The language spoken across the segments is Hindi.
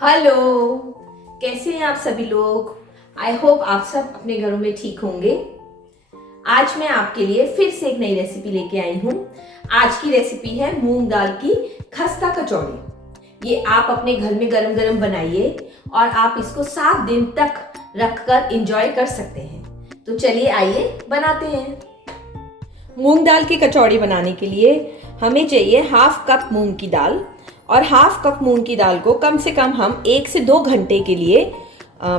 हेलो। कैसे हैं आप सभी लोग। आई होप आप सब अपने घरों में ठीक होंगे। आज मैं आपके लिए फिर से एक नई रेसिपी लेके आई हूँ। आज की रेसिपी है मूंग दाल की खस्ता कचौड़ी। ये आप अपने घर में गरम गरम बनाइए और आप इसको 7 दिन तक रखकर एंजॉय कर सकते हैं। तो चलिए आइए बनाते हैं। मूंग दाल की कचौड़ी बनाने के लिए हमें चाहिए हाफ कप मूंग की दाल, और हाफ कप मूंग की दाल को कम से कम हम 1 से 2 घंटे के लिए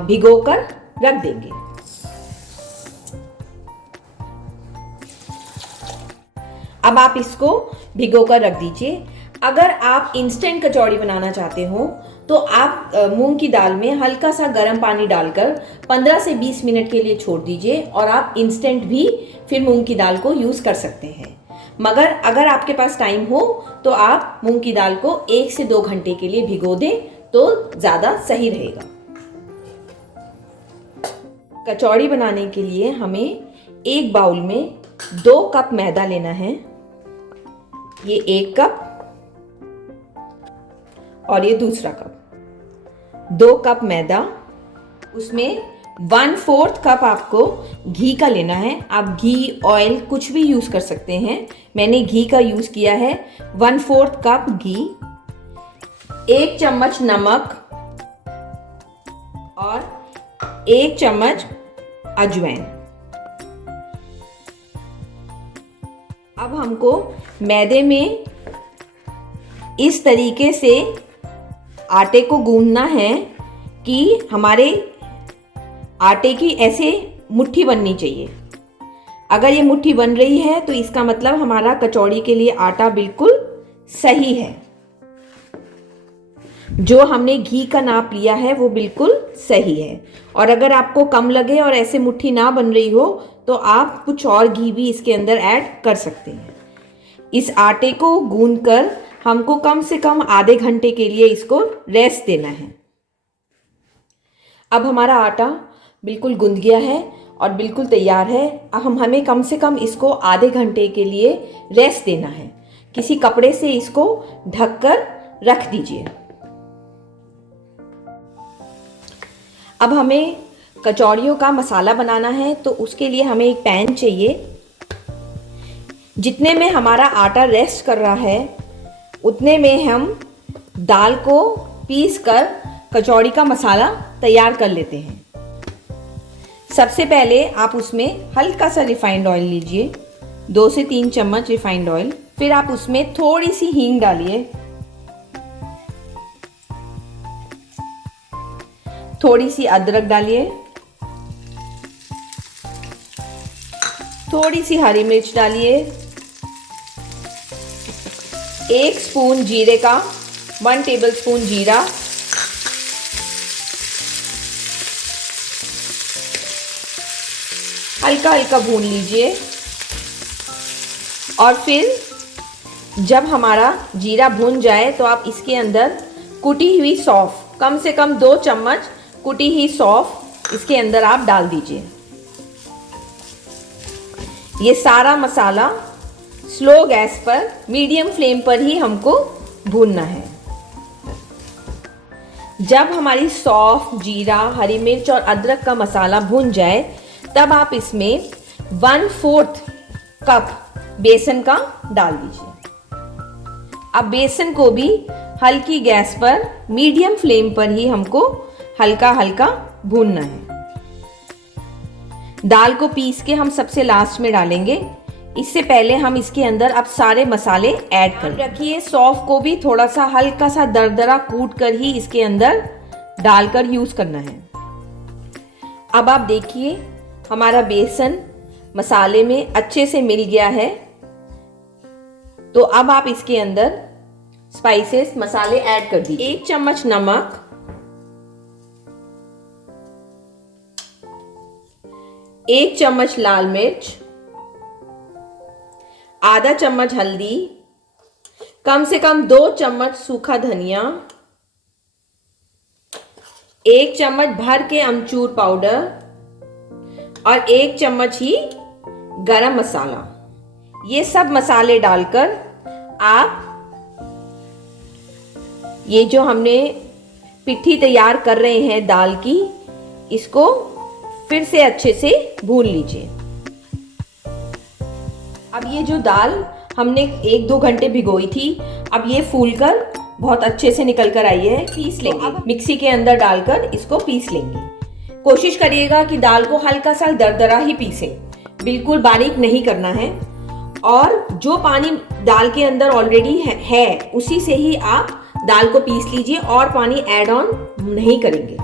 भिगोकर रख देंगे। अब आप इसको भिगोकर रख दीजिए। अगर आप इंस्टेंट कचौड़ी बनाना चाहते हो तो आप मूंग की दाल में हल्का सा गर्म पानी डालकर 15 से 20 मिनट के लिए छोड़ दीजिए और आप इंस्टेंट भी फिर मूंग की दाल को यूज़ कर सकते हैं। मगर अगर आपके पास टाइम हो तो आप मूंग की दाल को 1 से 2 घंटे के लिए भिगो दें तो ज़्यादा सही रहेगा। कचौड़ी बनाने के लिए हमें एक बाउल में 2 कप मैदा लेना है। ये 1 कप और ये दूसरा कप। 2 कप मैदा, उसमें 1/4 कप आपको घी का लेना है। आप घी, ऑयल कुछ भी यूज़ कर सकते हैं। मैंने घी का यूज़ किया है। 1/4 कप घी, 1 चम्मच नमक और 1 चम्मच अजवाइन। अब हमको मैदे में इस तरीके से आटे को गूंदना है कि हमारे आटे की ऐसे मुट्ठी बननी चाहिए। अगर ये मुट्ठी बन रही है तो इसका मतलब हमारा कचौड़ी के लिए आटा बिल्कुल सही है। जो हमने घी का नाप लिया है वो बिल्कुल सही है। और अगर आपको कम लगे और ऐसे मुट्ठी ना बन रही हो तो आप कुछ और घी भी इसके अंदर ऐड कर सकते हैं। इस आटे को गूंदकर हमको कम से कम आधे घंटे के लिए इसको रेस्ट देना है। अब हमारा आटा बिल्कुल गूंद गया है और बिल्कुल तैयार है। अब हमें कम से कम इसको आधे घंटे के लिए रेस्ट देना है। किसी कपड़े से इसको ढककर रख दीजिए। अब हमें कचौड़ियों का मसाला बनाना है तो उसके लिए हमें एक पैन चाहिए। जितने में हमारा आटा रेस्ट कर रहा है उतने में हम दाल को पीस कर कचौड़ी का मसाला तैयार कर लेते हैं। सबसे पहले आप उसमें हल्का सा रिफाइंड ऑयल लीजिए, 2 से 3 चम्मच रिफाइंड ऑयल। फिर आप उसमें थोड़ी सी हींग डालिए, थोड़ी सी अदरक डालिए, थोड़ी सी हरी मिर्च डालिए, 1 स्पून जीरे का, 1 टेबलस्पून जीरा, हल्का हल्का भून लीजिए। और फिर जब हमारा जीरा भून जाए तो आप इसके अंदर कुटी हुई सौंफ, कम से कम 2 चम्मच कुटी हुई सौंफ इसके अंदर आप डाल दीजिए। ये सारा मसाला स्लो गैस पर मीडियम फ्लेम पर ही हमको भूनना है। जब हमारी सौंफ, जीरा, हरी मिर्च और अदरक का मसाला भून जाए तब आप इसमें 1/4 कप बेसन का डाल दीजिए। अब बेसन को भी हल्की गैस पर मीडियम फ्लेम पर ही हमको हल्का हल्का भूनना है। दाल को पीस के हम सबसे लास्ट में डालेंगे। इससे पहले हम इसके अंदर अब सारे मसाले ऐड कर रखिए। सौंफ को भी थोड़ा सा हल्का सा दरदरा कूट कर ही इसके अंदर डालकर यूज करना है। अब आप देखिए हमारा बेसन मसाले में अच्छे से मिल गया है। तो अब आप इसके अंदर स्पाइसेस, मसाले ऐड कर दीजिए। 1 चम्मच नमक, 1 चम्मच लाल मिर्च, आधा चम्मच हल्दी, कम से कम 2 चम्मच सूखा धनिया, 1 चम्मच भर के अमचूर पाउडर और 1 चम्मच ही गरम मसाला। ये सब मसाले डालकर आप ये जो हमने पिट्ठी तैयार कर रहे हैं दाल की, इसको फिर से अच्छे से भून लीजिए। अब ये जो दाल हमने 1-2 घंटे भिगोई थी, अब ये फूलकर बहुत अच्छे से निकल कर आई है। पीस लेंगे, मिक्सी के अंदर डालकर इसको पीस लेंगे। कोशिश करिएगा कि दाल को हल्का सा दरदरा ही पीसें, बिल्कुल बारीक नहीं करना है। और जो पानी दाल के अंदर ऑलरेडी है उसी से ही आप दाल को पीस लीजिए और पानी ऐड ऑन नहीं करेंगे।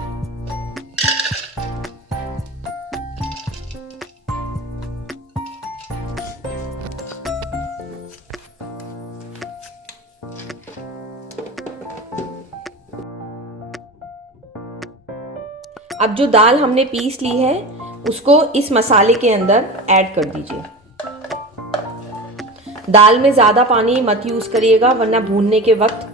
अब जो दाल हमने पीस ली है उसको इस मसाले के अंदर ऐड कर दीजिए। दाल में ज़्यादा पानी मत यूज़ करिएगा, वरना भूनने के वक्त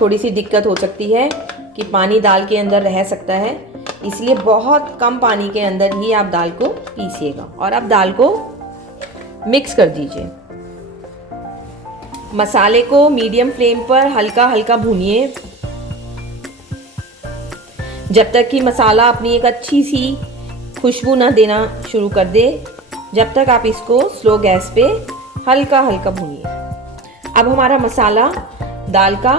थोड़ी सी दिक्कत हो सकती है कि पानी दाल के अंदर रह सकता है। इसलिए बहुत कम पानी के अंदर ही आप दाल को पीसिएगा। और अब दाल को मिक्स कर दीजिए। मसाले को मीडियम फ्लेम पर हल्का हल्का भूनिए जब तक कि मसाला अपनी एक अच्छी सी खुशबू ना देना शुरू कर दे। जब तक आप इसको स्लो गैस पे हल्का हल्का भूनिए। अब हमारा मसाला दाल का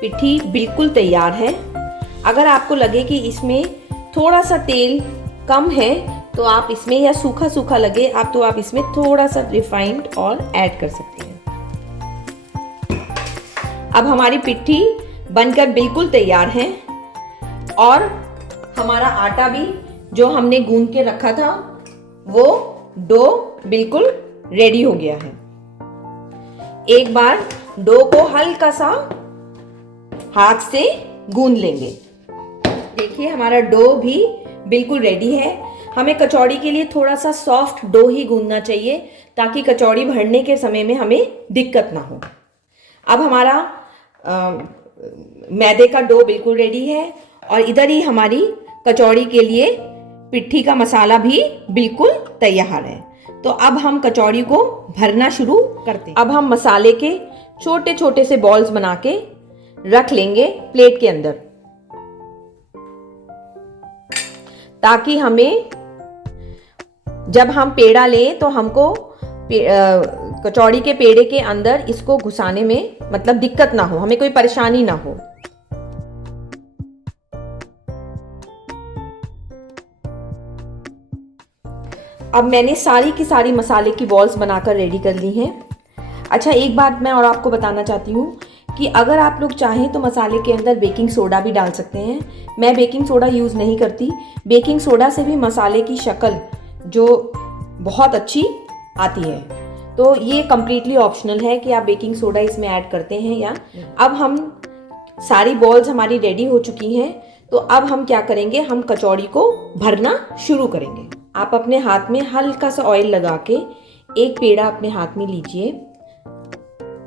पिट्ठी बिल्कुल तैयार है। अगर आपको लगे कि इसमें थोड़ा सा तेल कम है तो आप इसमें, या सूखा सूखा लगे आप, तो आप इसमें थोड़ा सा रिफाइंड और ऐड कर सकते हैं। अब हमारी पिट्ठी बनकर बिल्कुल तैयार है और हमारा आटा भी जो हमने गूंद के रखा था वो डो बिल्कुल रेडी हो गया है। एक बार डो को हल्का सा हाथ से गूंद लेंगे। देखिए हमारा डो भी बिल्कुल रेडी है। हमें कचौड़ी के लिए थोड़ा सा सॉफ्ट डो ही गूंदना चाहिए ताकि कचौड़ी भरने के समय में हमें दिक्कत ना हो। अब हमारा मैदे का डो बिल्कुल रेडी है और इधर ही हमारी कचौड़ी के लिए पिट्ठी का मसाला भी बिल्कुल तैयार है। तो अब हम कचौड़ी को भरना शुरू करते हैं। अब हम मसाले के छोटे छोटे से बॉल्स बना के रख लेंगे प्लेट के अंदर, ताकि हमें जब हम पेड़ा लें तो हमको कचौड़ी के पेड़े के अंदर इसको घुसाने में मतलब दिक्कत ना हो, हमें कोई परेशानी ना हो। अब मैंने सारी की सारी मसाले की बॉल्स बनाकर रेडी कर ली हैं। अच्छा, एक बात मैं और आपको बताना चाहती हूँ कि अगर आप लोग चाहें तो मसाले के अंदर बेकिंग सोडा भी डाल सकते हैं। मैं बेकिंग सोडा यूज़ नहीं करती। बेकिंग सोडा से भी मसाले की शक्ल जो बहुत अच्छी आती है। तो ये कम्प्लीटली ऑप्शनल है कि आप बेकिंग सोडा इसमें ऐड करते हैं या। अब हम सारी बॉल्स हमारी रेडी हो चुकी हैं, तो अब हम क्या करेंगे, हम कचौड़ी को भरना शुरू करेंगे। आप अपने हाथ में हल्का सा ऑयल लगा के एक पेड़ा अपने हाथ में लीजिए।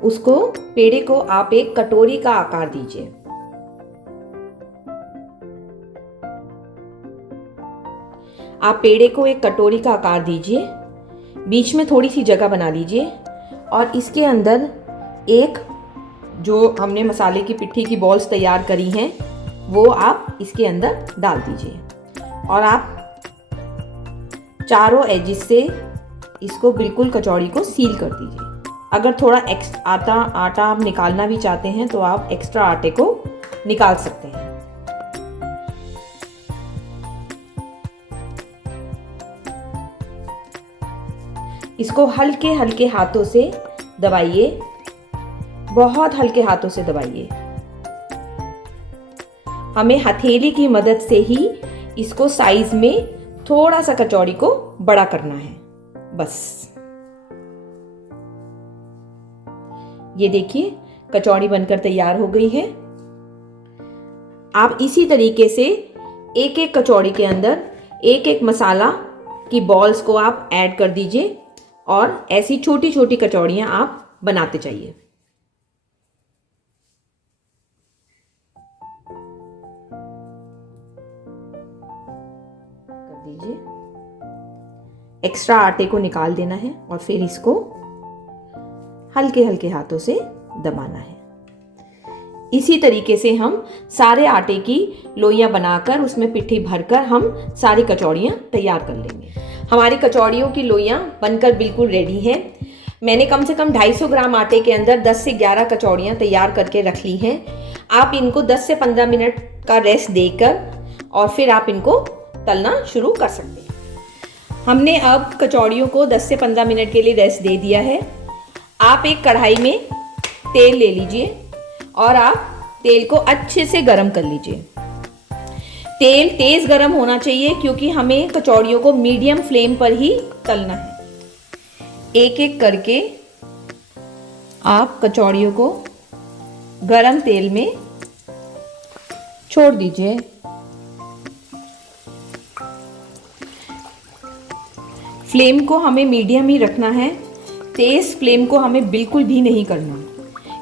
उसको, पेड़े को आप एक कटोरी का आकार दीजिए। आप पेड़े को एक कटोरी का आकार दीजिए, बीच में थोड़ी सी जगह बना लीजिए और इसके अंदर एक जो हमने मसाले की पिट्ठी की बॉल्स तैयार करी हैं वो आप इसके अंदर डाल दीजिए और आप चारों एजिस से इसको बिल्कुल कचौड़ी को सील कर दीजिए। अगर थोड़ा आटा आप निकालना भी चाहते हैं तो आप एक्स्ट्रा आटे को निकाल सकते हैं। इसको हल्के हल्के हाथों से दबाइए, बहुत हल्के हाथों से दबाइए। हमें हथेली की मदद से ही इसको साइज में थोड़ा सा कचौड़ी को बड़ा करना है, बस। ये देखिए कचौड़ी बनकर तैयार हो गई है। आप इसी तरीके से एक एक कचौड़ी के अंदर एक एक मसाला की बॉल्स को आप ऐड कर दीजिए और ऐसी छोटी छोटी कचौड़ियां आप बनाते जाइए। कर दीजिए, एक्स्ट्रा आटे को निकाल देना है और फिर इसको हल्के हल्के हाथों से दबाना है। इसी तरीके से हम सारे आटे की लोइयां बनाकर उसमें पिट्ठी भरकर हम सारी कचौड़ियाँ तैयार कर लेंगे। हमारी कचौड़ियों की लोइयां बनकर बिल्कुल रेडी हैं। मैंने कम से कम 250 ग्राम आटे के अंदर 10 से 11 कचौड़ियाँ तैयार करके रख ली हैं। आप इनको 10 से 15 मिनट का रेस्ट देकर और फिर आप इनको तलना शुरू कर सकते हैं। हमने अब कचौड़ियों को 10 से 15 मिनट के लिए रेस्ट दे दिया है। आप एक कढ़ाई में तेल ले लीजिए और आप तेल को अच्छे से गरम कर लीजिए। तेल तेज गरम होना चाहिए क्योंकि हमें कचौड़ियों को मीडियम फ्लेम पर ही तलना है। एक एक करके आप कचौड़ियों को गरम तेल में छोड़ दीजिए। फ्लेम को हमें मीडियम ही रखना है, तेज फ्लेम को हमें बिल्कुल भी नहीं करना।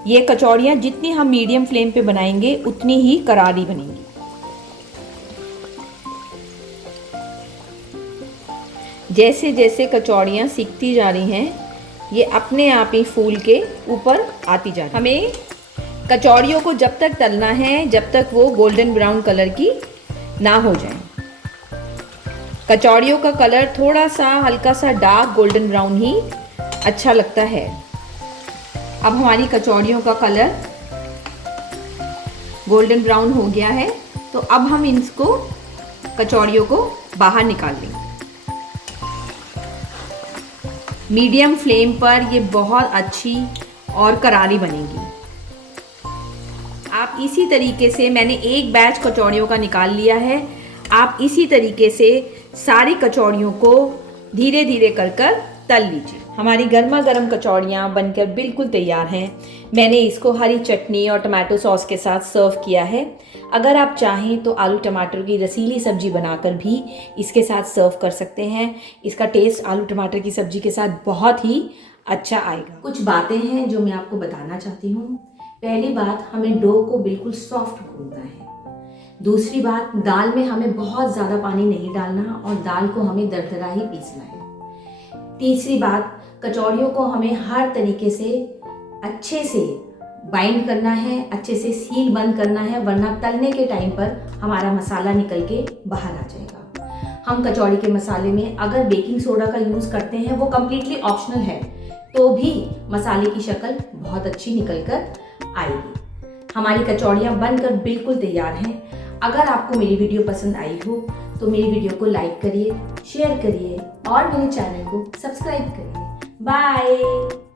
ये कचौड़ियाँ जितनी हम मीडियम फ्लेम पे बनाएंगे उतनी ही करारी बनेंगी। जैसे जैसे कचौड़ियाँ सीखती जा रही हैं, ये अपने आप ही फूल के ऊपर आती जा रही हैं। हमें कचौड़ियों को जब तक तलना है जब तक वो गोल्डन ब्राउन कलर की ना हो जाए। कचौड़ियों का कलर थोड़ा सा हल्का सा डार्क गोल्डन ब्राउन ही अच्छा लगता है। अब हमारी कचौड़ियों का कलर गोल्डन ब्राउन हो गया है, तो अब हम इसको कचौड़ियों को बाहर निकाल लेंगे। मीडियम फ्लेम पर ये बहुत अच्छी और करारी बनेगी। आप इसी तरीके से, मैंने एक बैच कचौड़ियों का निकाल लिया है, आप इसी तरीके से सारी कचौड़ियों को धीरे धीरे कर तल लीजिए। हमारी गर्मा गर्म कचौड़ियाँ बनकर बिल्कुल तैयार हैं। मैंने इसको हरी चटनी और टमाटो सॉस के साथ सर्व किया है। अगर आप चाहें तो आलू टमाटर की रसीली सब्जी बनाकर भी इसके साथ सर्व कर सकते हैं। इसका टेस्ट आलू टमाटर की सब्जी के साथ बहुत ही अच्छा आएगा। कुछ बातें हैं जो मैं आपको बताना चाहती हूँ। पहली बात, हमें डो को बिल्कुल सॉफ्ट गूंदना है। दूसरी बात, दाल में हमें बहुत ज़्यादा पानी नहीं डालना और दाल को हमें दरदरा ही पीसना है। तीसरी बात, कचौड़ियों को हमें हर तरीके से अच्छे से बाइंड करना है, अच्छे से सील बंद करना है, वरना तलने के टाइम पर हमारा मसाला निकल के बाहर आ जाएगा। हम कचौड़ी के मसाले में अगर बेकिंग सोडा का यूज़ करते हैं, वो कम्प्लीटली ऑप्शनल है, तो भी मसाले की शक्ल बहुत अच्छी निकल कर आएगी। हमारी कचौड़ियाँ बनकर बिल्कुल तैयार हैं। अगर आपको मेरी वीडियो पसंद आई हो तो मेरी वीडियो को लाइक करिए, शेयर करिए और मेरे चैनल को सब्सक्राइब करिए। बाय।